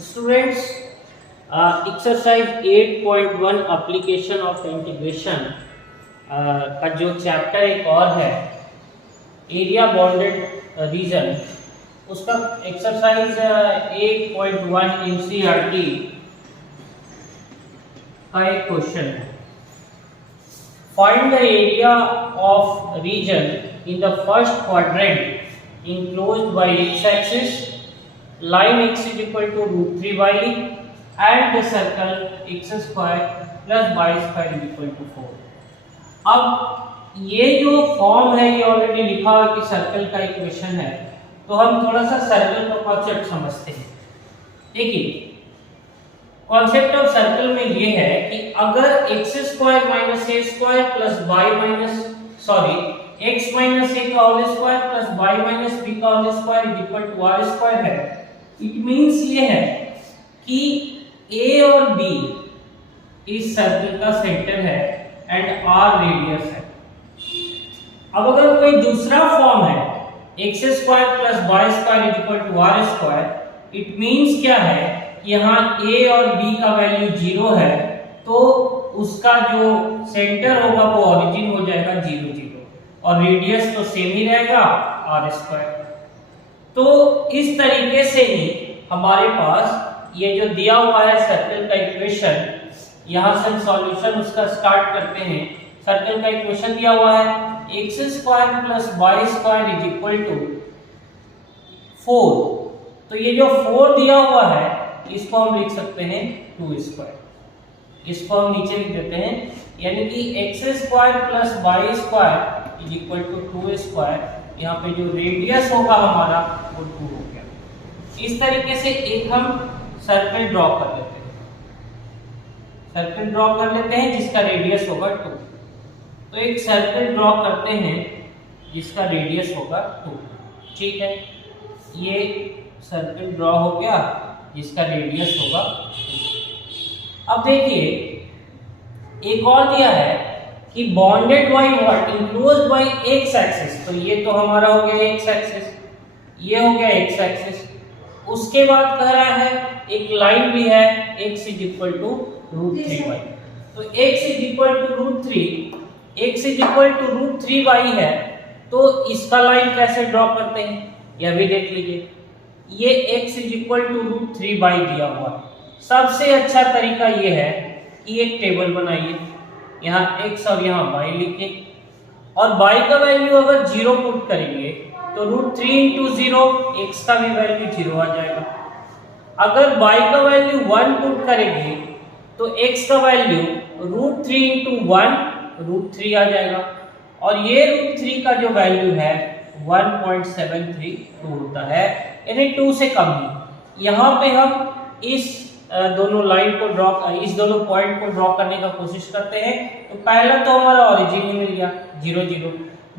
Students, exercise 8.1 application of integration का जो chapter एक और है एरिया बाउंडेड रीजन, उसका एक्सरसाइज 8.1 एनसीईआरटी का एक क्वेश्चन है। Find the area of region in the first quadrant enclosed by x-axis, line x is equal to √3y and the circle x square plus y square is equal to 4। अब ये जो form है ये already लिखा हुआ कि circle का equation है, तो हम थोड़ा सा सर्कल का कॉन्सेप्ट समझते हैं। देखिए, कॉन्सेप्ट ऑफ सर्कल में ये है कि अगर x square minus a square plus y minus x minus a का whole square plus y minus b का whole square is equal to r square है, इट मींस ये है कि a और b इस सर्कल का सेंटर है एंड r रेडियस है। अब अगर कोई दूसरा फॉर्म है x square plus y square is equal to r square, it means क्या है कि यहाँ a और b का वैल्यू 0 है, तो उसका जो सेंटर होगा वो ओरिजिन हो जाएगा 0 0 और रेडियस तो सेम ही रहेगा r स्क्वायर। तो इस तरीके से ही हमारे पास ये जो दिया हुआ है सर्कल का इक्वेशन, यहाँ से हम सॉल्यूशन उसका स्टार्ट करते हैं। सर्कल का इक्वेशन दिया हुआ है x square plus y square is equal to 4। तो ये जो 4 दिया हुआ है इसको हम लिख सकते हैं 2 स्क्वायर, इसको हम नीचे लिख देते हैं, यानी कि x square plus y square is equal to 2 square. यहाँ पे जो रेडियस होगा हमारा वो 2 हो गया। इस तरीके से एक हम सर्कल ड्रॉ कर लेते हैं, सर्कल ड्रॉ कर लेते हैं जिसका रेडियस होगा 2। तो एक सर्कल ड्रॉ करते हैं जिसका रेडियस होगा 2। ठीक है, ये सर्कल ड्रॉ हो गया जिसका रेडियस होगा 2। अब देखिए, एक और दिया है कि bonded by what, enclosed bye x axis. तो ये तो हमारा हो गया एक्स एक्सिस, ये हो गया एक्स एक्सिस। उसके बाद कह रहा है एक लाइन भी है x is equal to √3y। तो x is equal to √3, x is equal to √3y है, तो इसका लाइन कैसे ड्रॉ करते हैं यह भी देख लीजिए। ये x is equal to √3y दिया हुआ है। सबसे अच्छा तरीका ये है कि एक टेबल बनाइए, यहाँ x और यहाँ y लिखिए, और y का वैल्यू अगर 0 पुट करेंगे तो √3 इंटू 0 x का भी वैल्यू 0 आ जाएगा। अगर y का वैल्यू 1 पुट करेंगे तो x का वैल्यू √3 इंटू 1 √3 आ जाएगा, और ये √3 का जो वैल्यू है 1.732 होता है, यानी 2 से कम ही। यहाँ पे हम इस दोनों लाइन को ड्रॉ, इस दोनों पॉइंट को ड्रॉ करने का कोशिश करते हैं। तो पहला तो हमारा ओरिजिन ही मिल गया 0 0।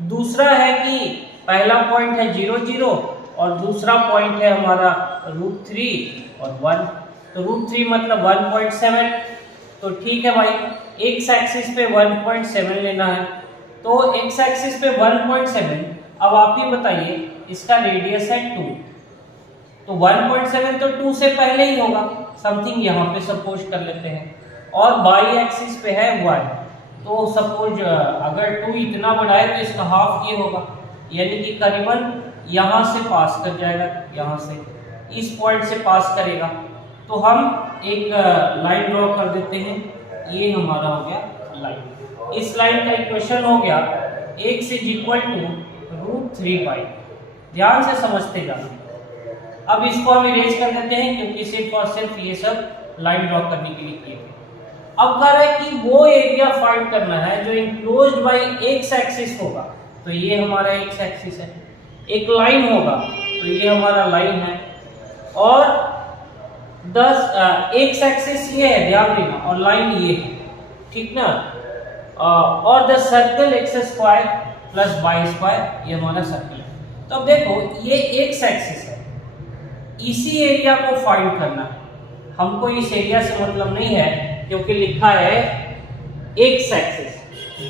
दूसरा है कि पहला पॉइंट है 0 0 और दूसरा पॉइंट है हमारा √3 और 1। तो √3 मतलब 1.7। तो ठीक है भाई, एक्स एक्सिस पे 1.7 लेना है, तो एक्स एक्सिस पे 1.7। अब आप ही बताइए, इसका रेडियस है 2, तो 1.7 तो 2 से पहले ही होगा, समथिंग यहाँ पे सपोज कर लेते हैं, और बाई एक्सिस पे है 1। तो सपोज अगर 2 इतना बड़ा है तो इसका हाफ ये होगा, यानी कि करीबन यहाँ से पास कर जाएगा, यहाँ से इस पॉइंट से पास करेगा। तो हम एक लाइन ड्रॉ कर देते हैं, ये हमारा हो गया लाइन। इस लाइन का इक्वेशन हो गया x is equal to √3y। ध्यान से समझते जाना। अब इसको हम इरेज कर देते हैं क्योंकि सिर्फ और सिर्फ ये सब लाइन ड्रॉ करने के लिए किए थे। अब कह रहा है कि वो एरिया फाइंड करना है जो इनक्लोज्ड बाय एक्स एक्सिस होगा। तो ये हमारा एक्स एक्सिस है, एक लाइन होगा तो ये हमारा लाइन है, और 10 एक्स एक्सिस ये है, ध्यान देना, और लाइन ये है, ठीक ना। और the circle x square plus y square, ये हमारा सर्कल है। तो अब देखो, ये एक्स एक्सिस है, इसी एरिया को फाइंड करना है हमको। इस एरिया से मतलब नहीं है क्योंकि लिखा है एक्स एक्सिस,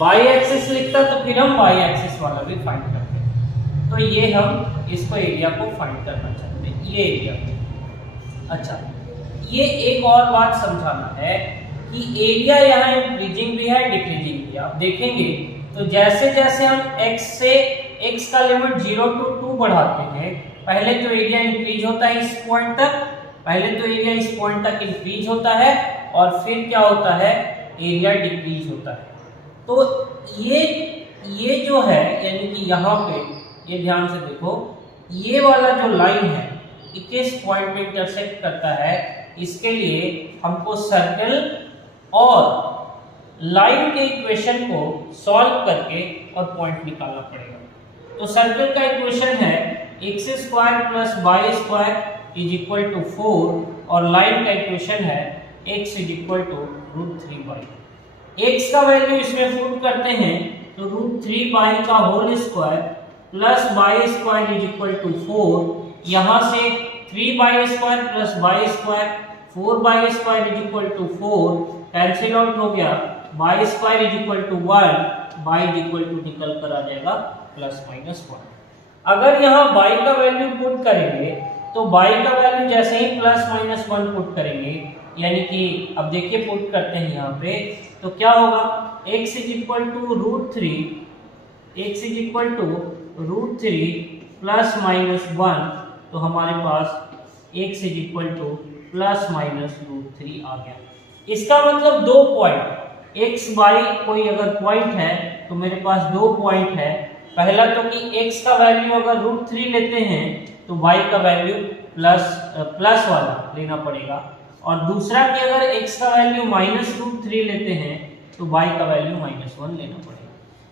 वाई एक्सिस लिखता तो फिर हम वाई एक्सिस वाला भी फाइंड करते। तो ये हम इसको एरिया को फाइंड करना चाहते हैं, ये एरिया। अच्छा, ये एक और बात समझाना है कि एरिया यहाँ इंक्रीजिंग भी है डिक्रीजिंग भी। आप देखेंगे तो जैसे जैसे हम x का लिमिट 0 to 2 बढ़ाते हैं, पहले तो एरिया इंक्रीज होता है इस पॉइंट तक, पहले तो एरिया इस पॉइंट तक इंक्रीज होता है और फिर क्या होता है, एरिया डिक्रीज होता है। तो ये जो है यानी कि यहाँ पे ये ध्यान से देखो, ये वाला जो लाइन है किस पॉइंट में इंटरसेक्ट करता है, इसके लिए हमको सर्कल और लाइन के इक्वेशन को सॉल्व करके और पॉइंट निकालना पड़ेगा। तो सर्कल का इक्वेशन है x square plus y square is equal to 4 और लाइन का इक्वेशन है x is equal to √3y। x का वैल्यू इसमें पुट करते हैं तो √3y का whole square plus y square is equal to 4, यहाँ से 3y square plus y square 4y square is equal to 4 cancel out हो गया, y square is equal to 1, y is equal to निकल कर आ जाएगा ±1। अगर यहाँ y का वैल्यू पुट करेंगे तो y का वैल्यू जैसे ही ±1 पुट करेंगे, यानी कि अब देखिए पुट करते हैं यहाँ पे तो क्या होगा, x is equal to √3 plus -1, तो हमारे पास x इज इक्वल टू ±√3 आ गया। इसका मतलब दो पॉइंट x y कोई अगर पॉइंट है तो मेरे पास दो पॉइंट है, पहला तो कि x का वैल्यू अगर √3 लेते हैं तो y का वैल्यू प्लस वाला लेना पड़ेगा, और दूसरा कि अगर x का वैल्यू -√3 लेते हैं तो y का वैल्यू -1 लेना पड़ेगा।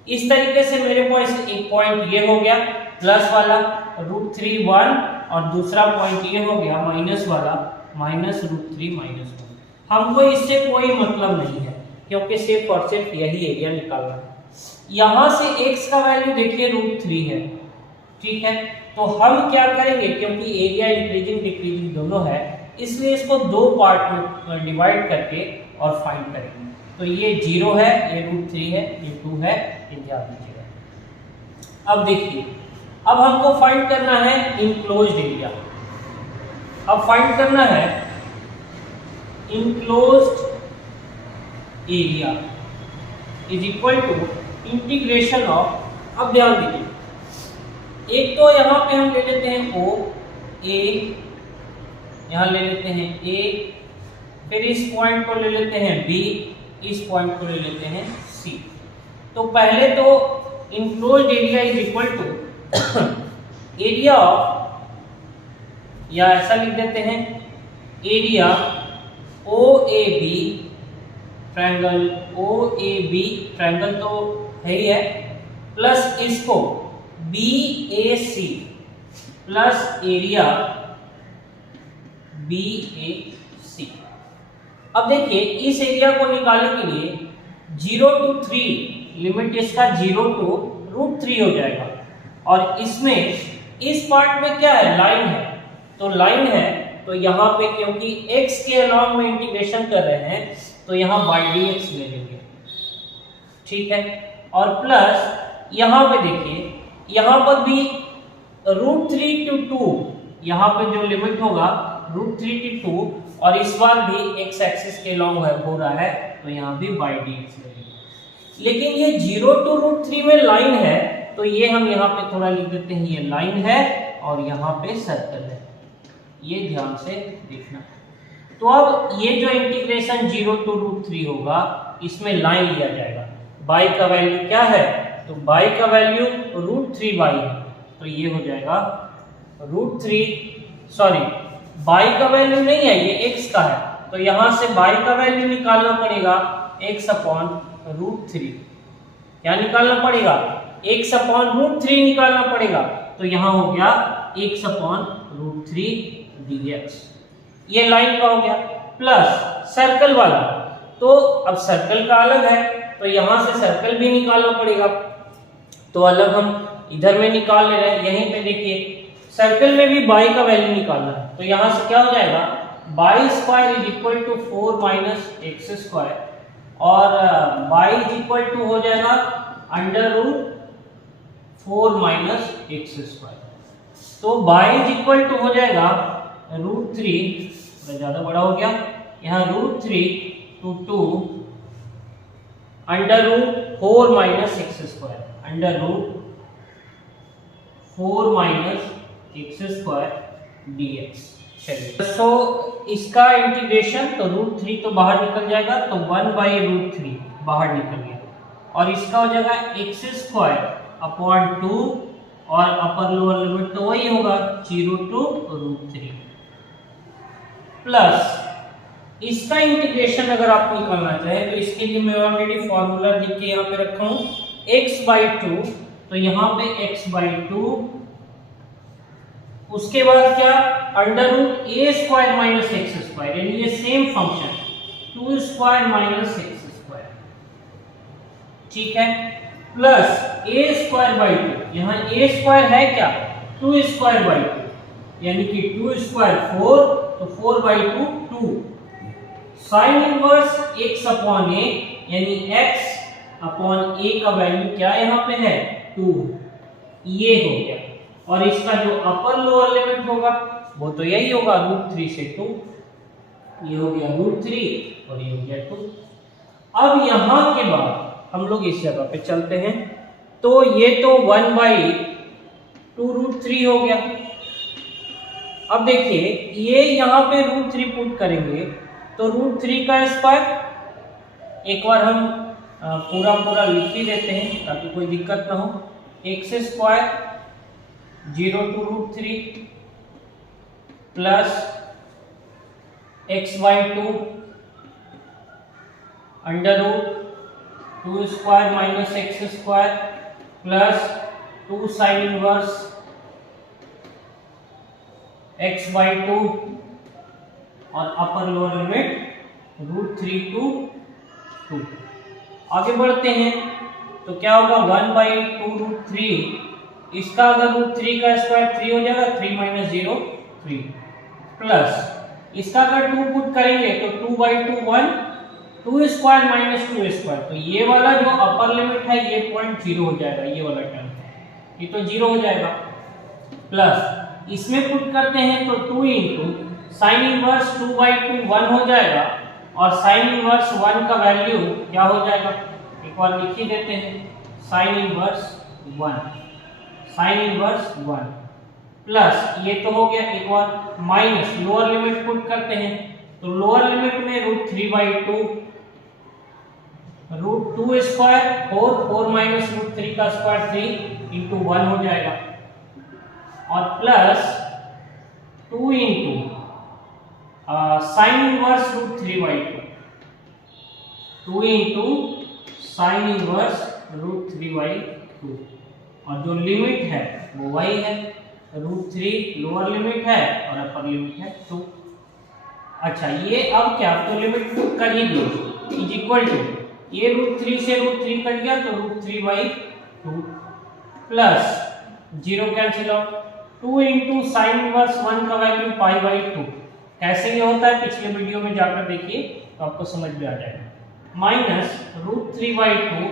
इस तरीके से मेरे पास एक पॉइंट ये हो गया प्लस वाला √3 1 और दूसरा पॉइंट ये हो गया माइनस वाला -√3 -1। हमको इससे कोई मतलब नहीं है क्योंकि सिर्फ और सिर्फ यही एरिया निकालना है। यहाँ से x का वैल्यू देखिए √3 है, ठीक है, तो हम क्या करेंगे, क्योंकि एरिया इंक्रीजिंग डिक्रीजिंग दोनों है, इसलिए इसको दो पार्ट में डिवाइड करके और फाइंड करेंगे। तो ये 0 है, ये √3 है, ये 2 है, ये ध्यान दीजिएगा। अब देखिए, अब हमको फाइंड करना है इनक्लोज्ड एरिया। अब फाइंड करना है enclosed area is equal to integration of, अब ध्यान दीजिए, एक तो यहाँ पे हम ले लेते हैं O A, यहाँ ले लेते हैं A, फिर इस पॉइंट को ले लेते हैं B, इस पॉइंट को ले लेते हैं C। तो पहले तो enclosed area is equal to area of, या ऐसा लिख देते हैं area OAB triangle, OAB triangle तो है ही है, प्लस इसको BAC प्लस एरिया BAC। अब देखिए इस एरिया को निकालने के लिए 0 to 3 लिमिट इसका 0 to √3 हो जाएगा, और इसमें इस पार्ट में क्या है, लाइन है, तो लाइन है तो यहाँ पे क्योंकि x के अलॉन्ग में इंटीग्रेशन कर रहे हैं तो यहाँ बाई dx ले लेंगे, ठीक है, और प्लस यहाँ पे देखिए, यहाँ पर भी √3 to 2, यहाँ पे जो लिमिट होगा √3 to 2, और इस बार भी x एक्सिस के अलॉन्ग हो रहा है तो यहाँ भी बाई dx ले लेंगे। लेकिन ये 0 to √3 में लाइन है तो ये हम यहाँ पे थोड़ा लिख देते हैं, ये लाइन है और यहाँ पे सर्कल है, ये ध्यान से देखना। तो अब ये जो इंटीग्रेशन 0 to √3 होगा इसमें लाइन लिया जाएगा, y का वैल्यू क्या है, तो y का वैल्यू √3y है, तो ये हो जाएगा y का वैल्यू नहीं है, ये x का है, तो यहाँ से y का वैल्यू निकालना पड़ेगा x/√3। क्या निकालना पड़ेगा, x/√3 निकालना पड़ेगा, तो यहाँ हो गया x/√3 dx। ये लाइन का हो गया, प्लस सर्कल वाला, तो अब सर्कल का अलग है तो यहाँ से सर्कल भी निकालना पड़ेगा, तो अलग हम इधर में निकाल ले रहे हैं। यहीं पे देखिए सर्कल में भी y का वैल्यू निकालना है, तो यहाँ से क्या हो जाएगा, y square is equal to 4 - x square, और y इज इक्वल टू हो जाएगा √4 - x स्क्वायर, तो y इज इक्वल टू हो जाएगा √3 थोड़ा ज़्यादा बड़ा हो गया। यहाँ √3 to 2 √4 minus x square, √4 minus x square dx। चलिए सो इसका इंटीग्रेशन, तो √3 तो बाहर निकल जाएगा, तो 1/√3 बाहर निकल गया, और इसका हो जाएगा एक्स स्क्वायर अपॉन 2, और अपर लोअर लिमिट तो वही होगा 0 to √3, प्लस इसका इंटीग्रेशन अगर आप निकालना चाहें तो इसके लिए मैं ऑलरेडी फॉर्मूला लिख के यहाँ पे रखा हूँ, x/2, तो यहाँ पे x/2, उसके बाद क्या √a² माइनस एक्स स्क्वायर, यानी ये same function 2² minus x square, ठीक है, प्लस a²/2, यहाँ a² है क्या 2²/2, यानी कि 2² 4, तो 4/2 2, साइन इनवर्स x/a, यानी x/a का वैल्यू क्या यहाँ पे है 2, ये हो गया, और इसका जो अपर लोअर लिमिट होगा वो तो यही होगा √3 से 2, ये हो गया √3 और ये हो गया 2। अब यहाँ के बाद हम लोग इस जगह पे चलते हैं, तो ये तो 1/2 √3 हो गया। अब देखिए ये यहाँ पे √3 पुट करेंगे तो √3 का स्क्वायर, एक बार हम पूरा लिख ही देते हैं ताकि कोई दिक्कत ना हो, x² 0 to √3 plus x/2 √2² minus x square plus 2 sine inverse x/2, और अपर लोअर लिमिट √3 to 2। आगे बढ़ते हैं तो क्या होगा 1/2 √3, इसका अगर √3 का स्क्वायर 3 हो जाएगा, 3 - 0 3, प्लस इसका अगर 2 पुट करेंगे तो 2/2 1, 2² माइनस 2², तो ये वाला जो अपर लिमिट है ये पॉइंट 0 हो जाएगा, ये वाला टर्म ये तो 0 हो जाएगा, प्लस इसमें पुट करते हैं तो 2 × साइन इनवर्स 2/2 1 हो जाएगा, और साइन इनवर्स 1 का वैल्यू क्या हो जाएगा, एक बार लिख ही देते हैं, साइन इनवर्स 1 प्लस ये तो हो गया, एक बार माइनस लोअर लिमिट पुट करते हैं, तो लोअर लिमिट में √3/2 √2² 4 माइनस √3 का स्क्वायर 3 × 1 हो जाएगा, और plus 2 × sine inverse √3/2, 2 × sine inverse √3/2, और जो लिमिट है वो वही है, √3 लोअर लिमिट है और अपर लिमिट है 2। अच्छा ये अब क्या, तो लिमिट पुट कर ही दो, इज इक्वल टू, ये √3 से √3 कट गया तो √3/2 plus 0 cancel out, 2 × sine inverse 1 का वैल्यू π/2, कैसे ये होता है पिछले वीडियो में जाकर देखिए तो आपको समझ में आ जाएगा, माइनस √3/2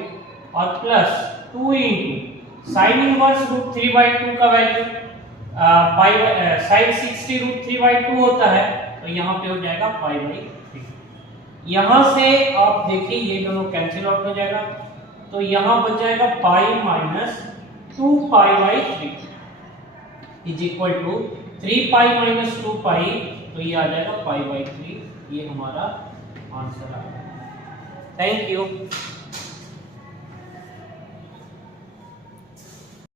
और प्लस 2 × साइन इनवर्स √3/2 का वैल्यू साइन 60 √3/2 होता है, तो यहाँ पे हो जाएगा π/3। यहाँ से आप देखिए ये दोनों कैंसिल आउट हो जाएगा, तो यहाँ बच जाएगा π - 2π/3 इज इक्वल टू 3π - 2π, तो ये आ जाएगा π/3, ये हमारा आंसर आ गया। Thank you.